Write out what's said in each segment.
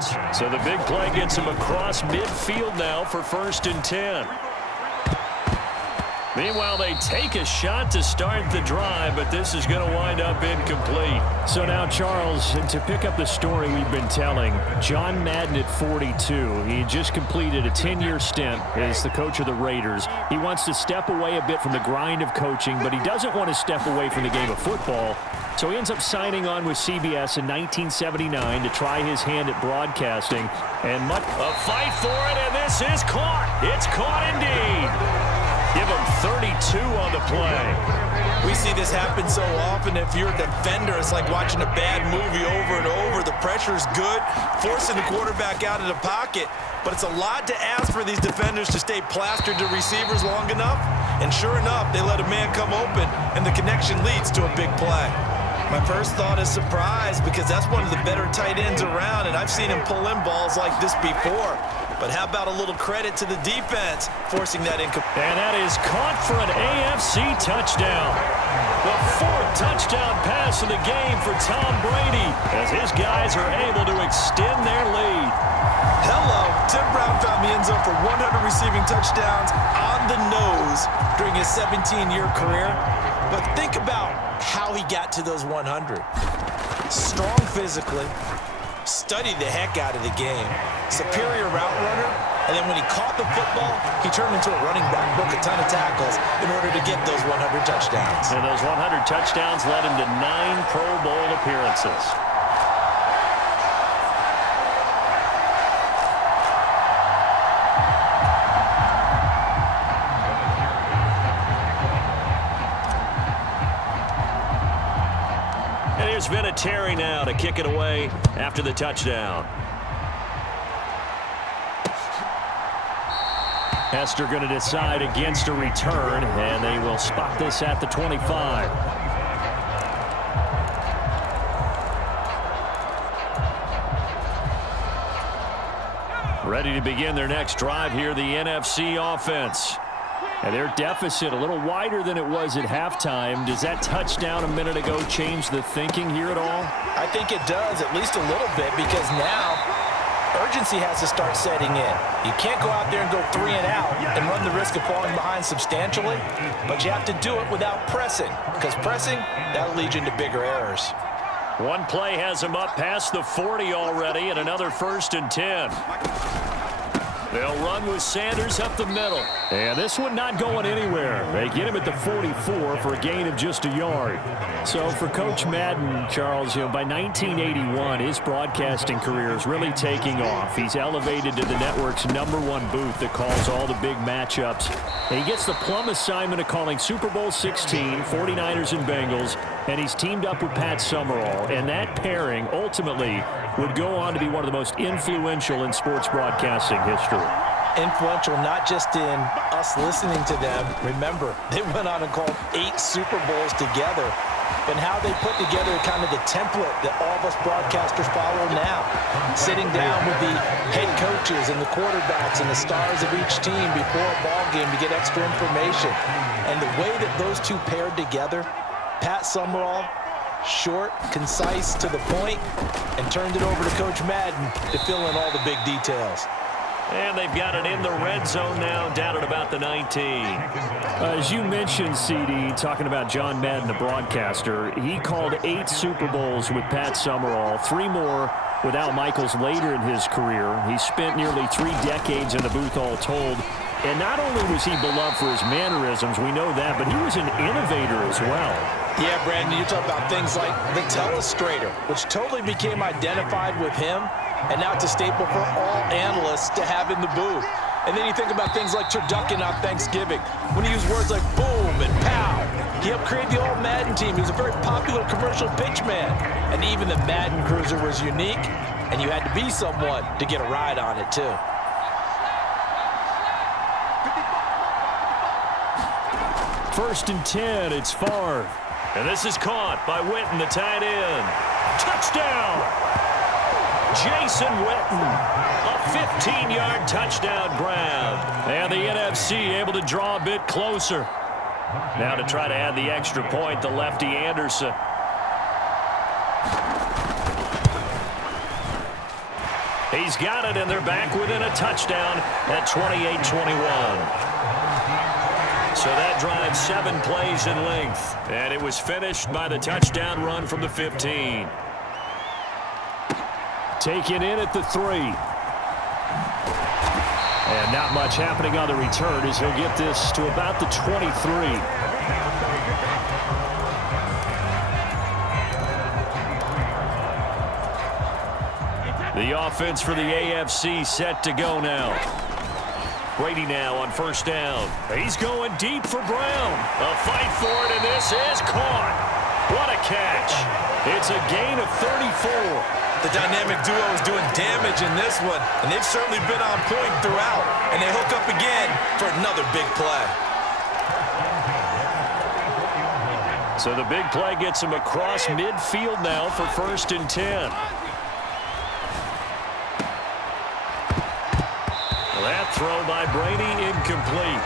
So the big play gets him across midfield now for 1st and 10. Meanwhile, they take a shot to start the drive, but this is going to wind up incomplete. So now, Charles, to pick up the story we've been telling, John Madden at 42, he just completed a 10-year stint as the coach of the Raiders. He wants to step away a bit from the grind of coaching, but he doesn't want to step away from the game of football. So he ends up signing on with CBS in 1979 to try his hand at broadcasting. And a fight for it, and this is caught. It's caught indeed. Give him 32 on the play. We see this happen so often. If you're a defender, it's like watching a bad movie over and over. The pressure's good, forcing the quarterback out of the pocket. But it's a lot to ask for these defenders to stay plastered to receivers long enough. And sure enough, they let a man come open, and the connection leads to a big play. My first thought is surprise, because that's one of the better tight ends around, and I've seen him pull in balls like this before. But how about a little credit to the defense forcing that incomplete? And that is caught for an AFC touchdown. The 4th touchdown pass of the game for Tom Brady as his guys are able to extend their lead. Hello. Tim Brown found the end zone for 100 receiving touchdowns on the nose during his 17-year career. But think about how he got to those 100. Strong physically. Studied the heck out of the game. Superior route runner. And then when he caught the football, he turned into a running back, broke a ton of tackles in order to get those 100 touchdowns. And those 100 touchdowns led him to 9 Pro Bowl appearances. And here's Vinatieri now to kick it away after the touchdown. Hester going to decide against a return, and they will spot this at the 25. Ready to begin their next drive here, the NFC offense. And their deficit a little wider than it was at halftime. Does that touchdown a minute ago change the thinking here at all? I think it does, at least a little bit, because now urgency has to start setting in. You can't go out there and go 3 and out and run the risk of falling behind substantially, but you have to do it without pressing, because pressing, that'll lead you into bigger errors. One play has him up past the 40 already, and another 1st and 10. They'll run with Sanders up the middle. And this one not going anywhere. They get him at the 44 for a gain of just a yard. So for Coach Madden, Charles, by 1981, his broadcasting career is really taking off. He's elevated to the network's #1 booth that calls all the big matchups. And he gets the plum assignment of calling Super Bowl 16, 49ers and Bengals, and he's teamed up with Pat Summerall. And that pairing ultimately would go on to be one of the most influential in sports broadcasting history. Influential not just in us listening to them. Remember, they went on and called 8 Super Bowls together. And how they put together kind of the template that all of us broadcasters follow now. Sitting down with the head coaches and the quarterbacks and the stars of each team before a ball game to get extra information. And the way that those two paired together, Pat Summerall, short, concise, to the point, and turned it over to Coach Madden to fill in all the big details. And they've got it in the red zone now, down at about the 19. As you mentioned, CD, talking about John Madden, the broadcaster, he called 8 Super Bowls with Pat Summerall, 3 more with Al Michaels later in his career. He spent nearly 3 decades in the booth all told. And not only was he beloved for his mannerisms, we know that, but he was an innovator as well. Yeah, Brandon, you talk about things like the telestrator, which totally became identified with him, and now it's a staple for all analysts to have in the booth. And then you think about things like turducken on Thanksgiving, when he used words like boom and pow. He helped create the old Madden team. He was a very popular commercial pitch man. And even the Madden Cruiser was unique, and you had to be someone to get a ride on it, too. First and 10, it's Favre. And this is caught by Witten, the tight end. Touchdown! Jason Witten, a 15-yard touchdown grab. And the NFC able to draw a bit closer. Now to try to add the extra point, the lefty Anderson. He's got it, and they're back within a touchdown at 28-21. So that drives 7 plays in length, and it was finished by the touchdown run from the 15. Taken in at the 3. And not much happening on the return as he'll get this to about the 23. The offense for the AFC set to go now. Brady now on first down. He's going deep for Brown. A fight for it, and this is caught. What a catch. It's a gain of 34. The dynamic duo is doing damage in this one, and they've certainly been on point throughout. And they hook up again for another big play. So the big play gets him across midfield now for 1st and 10. That throw by Brady incomplete.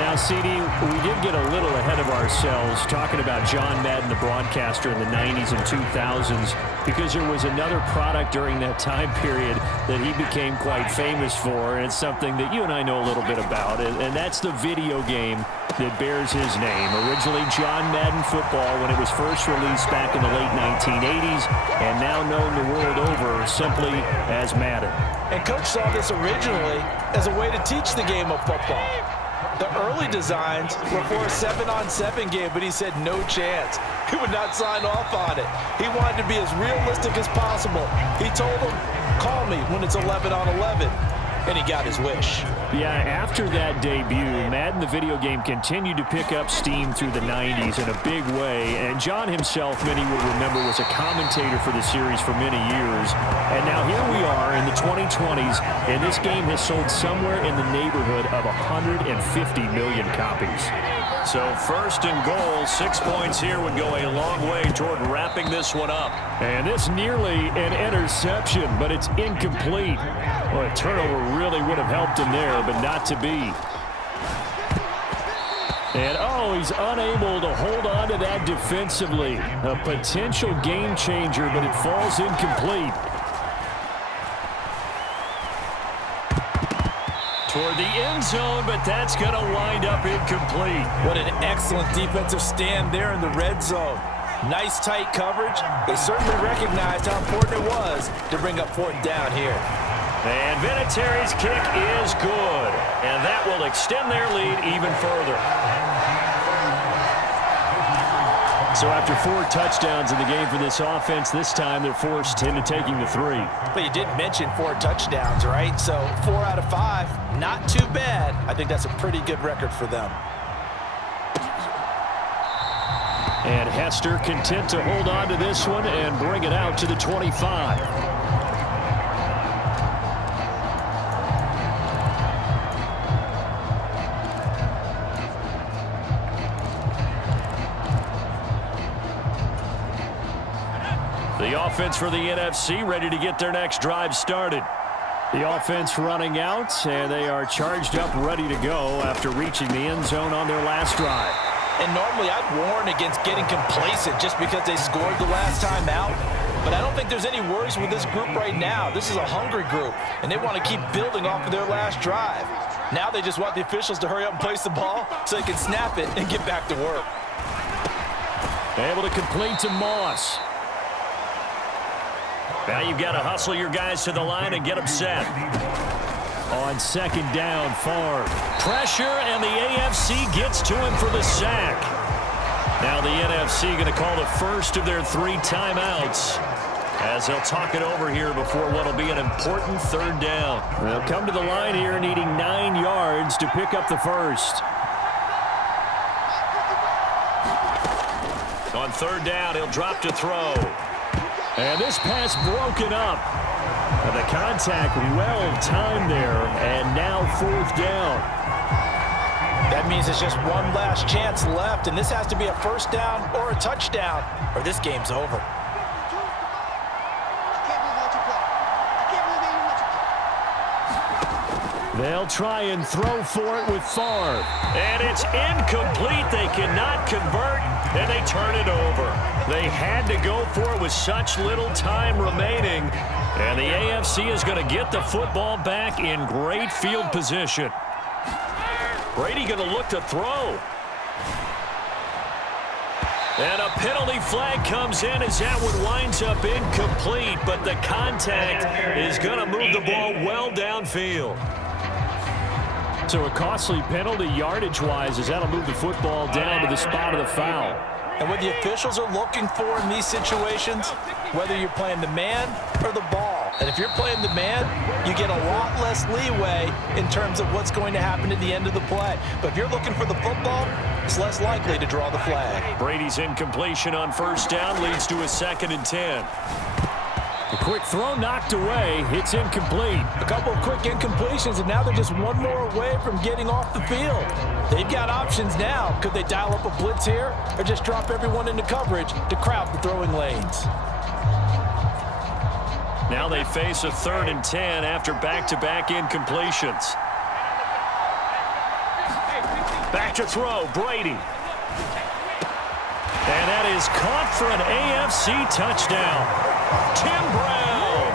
Now, CD, we did get a little ahead of ourselves talking about John Madden, the broadcaster in the 90s and 2000s, because there was another product during that time period that he became quite famous for, and it's something that you and I know a little bit about, and that's the video game that bears his name. Originally John Madden Football when it was first released back in the late 1980s, and now known the world over simply as Madden. And Coach saw this originally as a way to teach the game of football. The early designs were for a 7-on-7 game, but he said no chance. He would not sign off on it. He wanted to be as realistic as possible. He told them, call me when it's 11-on-11. And he got his wish. Yeah, after that debut, Madden the video game continued to pick up steam through the 90s in a big way, and John himself, many will remember, was a commentator for the series for many years. And now here we are in the 2020s, and this game has sold somewhere in the neighborhood of 150 million copies. So 1st and goal, 6 points here would go a long way toward wrapping this one up. And this nearly an interception, but it's incomplete. Well, a turnover really would have helped him there, but not to be. And, oh, he's unable to hold on to that defensively. A potential game changer, but it falls incomplete. Toward the end zone, but that's going to wind up incomplete. What an excellent defensive stand there in the red zone. Nice tight coverage. They certainly recognized how important it was to bring up 4th down here. And Vinatieri's kick is good. And that will extend their lead even further. So after 4 touchdowns in the game for this offense, this time they're forced into taking the 3. But you did mention 4 touchdowns, right? So 4 out of 5, not too bad. I think that's a pretty good record for them. And Hester content to hold on to this one and bring it out to the 25. The offense for the NFC ready to get their next drive started. The offense running out, and they are charged up, ready to go after reaching the end zone on their last drive. And normally I'd warn against getting complacent just because they scored the last time out. But I don't think there's any worries with this group right now. This is a hungry group, and they want to keep building off of their last drive. Now they just want the officials to hurry up and place the ball so they can snap it and get back to work. Able to complete to Moss. Now you've got to hustle your guys to the line and get them set. On 2nd down, Favre. Pressure, and the AFC gets to him for the sack. Now the NFC going to call the first of their 3 timeouts as they'll talk it over here before what will be an important 3rd down. They'll come to the line here needing 9 yards to pick up the first. On 3rd down, he'll drop to throw. And this pass broken up. The contact well-timed there, and now 4th down. That means it's just one last chance left, and this has to be a 1st down or a touchdown, or this game's over. They'll try and throw for it with Favre. And it's incomplete. They cannot convert, and they turn it over. They had to go for it with such little time remaining. And the AFC is going to get the football back in great field position. Brady going to look to throw. And a penalty flag comes in as that one winds up incomplete, but the contact is going to move the ball well downfield. So a costly penalty yardage-wise as that'll move the football down to the spot of the foul. And what the officials are looking for in these situations, whether you're playing the man or the ball. And if you're playing the man, you get a lot less leeway in terms of what's going to happen at the end of the play. But if you're looking for the football, it's less likely to draw the flag. Brady's incompletion on first down leads to a 2nd and 10. The quick throw knocked away. It's incomplete. A couple of quick incompletions, and now they're just one more away from getting off the field. They've got options now. Could they dial up a blitz here or just drop everyone into coverage to crowd the throwing lanes? Now they face a 3rd and 10 after back-to-back incompletions. Back to throw, Brady. And that is caught for an AFC touchdown. Tim Brown,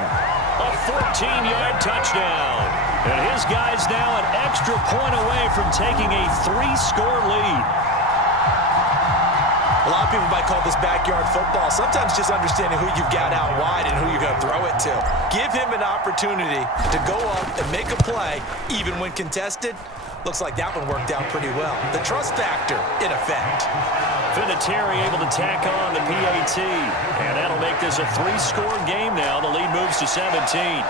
a 14-yard touchdown. And his guy's now an extra point away from taking a 3-score lead. A lot of people might call this backyard football. Sometimes just understanding who you've got out wide and who you're going to throw it to. Give him an opportunity to go up and make a play, even when contested. Looks like that one worked out pretty well. The trust factor in effect. Vinatieri able to tack on the PAT. And that'll make this a 3-score game now. The lead moves to 17.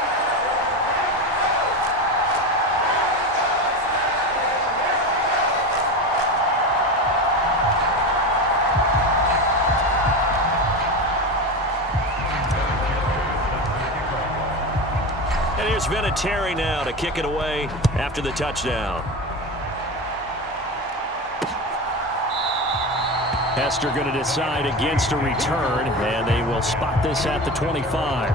And here's Vinatieri now to kick it away after the touchdown. Hester going to decide against a return, and they will spot this at the 25.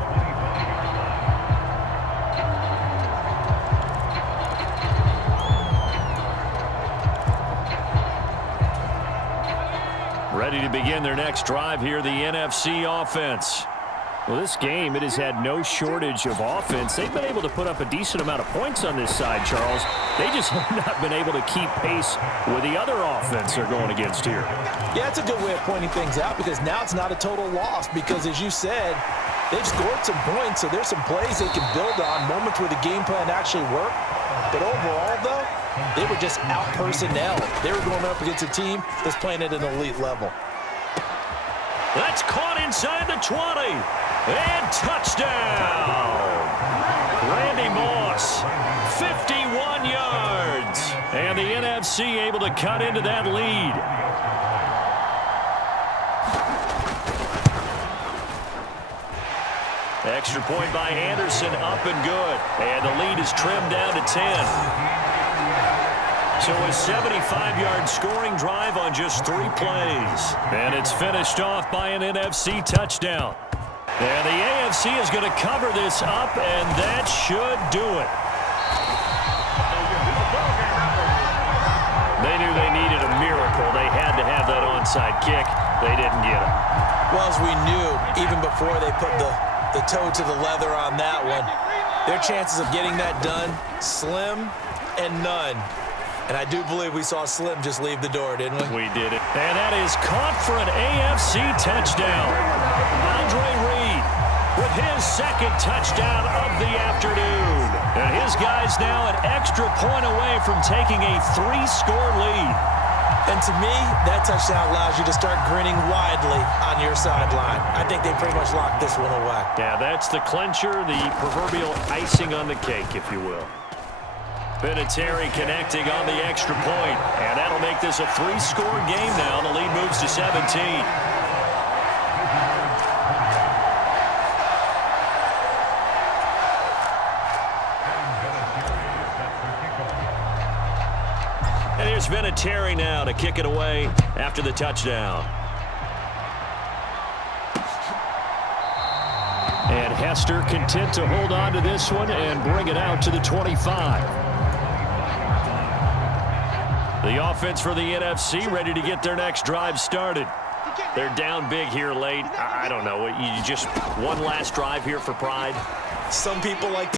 Ready to begin their next drive here, the NFC offense. Well, this game, it has had no shortage of offense. They've been able to put up a decent amount of points on this side, Charles. They just have not been able to keep pace with the other offense they're going against here. Yeah, it's a good way of pointing things out because now it's not a total loss because, as you said, they've scored some points, so there's some plays they can build on, moments where the game plan actually worked. But overall, though, they were just out-personnel. They were going up against a team that's playing at an elite level. That's caught inside the 20. And touchdown! Randy Moss, 51 yards. And the NFC able to cut into that lead. Extra point by Anderson, up and good. And the lead is trimmed down to 10. So a 75-yard scoring drive on just 3 plays. And it's finished off by an NFC touchdown. And the AFC is going to cover this up, and that should do it. They knew they needed a miracle. They had to have that onside kick. They didn't get it. Well, as we knew, even before they put the toe to the leather on that one, their chances of getting that done, slim and none. And I do believe we saw Slim just leave the door, didn't we? We did it. And that is caught for an AFC touchdown. Andre Reed with his 2nd touchdown of the afternoon. And his guy's now an extra point away from taking a 3-score lead. And to me, that touchdown allows you to start grinning widely on your sideline. I think they pretty much locked this one away. Yeah, that's the clincher, the proverbial icing on the cake, if you will. Vinatieri connecting on the extra point, and that'll make this a 3-score game now. The lead moves to 17. And here's Vinatieri now to kick it away after the touchdown. And Hester content to hold on to this one and bring it out to the 25. The offense for the NFC ready to get their next drive started. They're down big here late. I don't know. You just one last drive here for pride. Some people like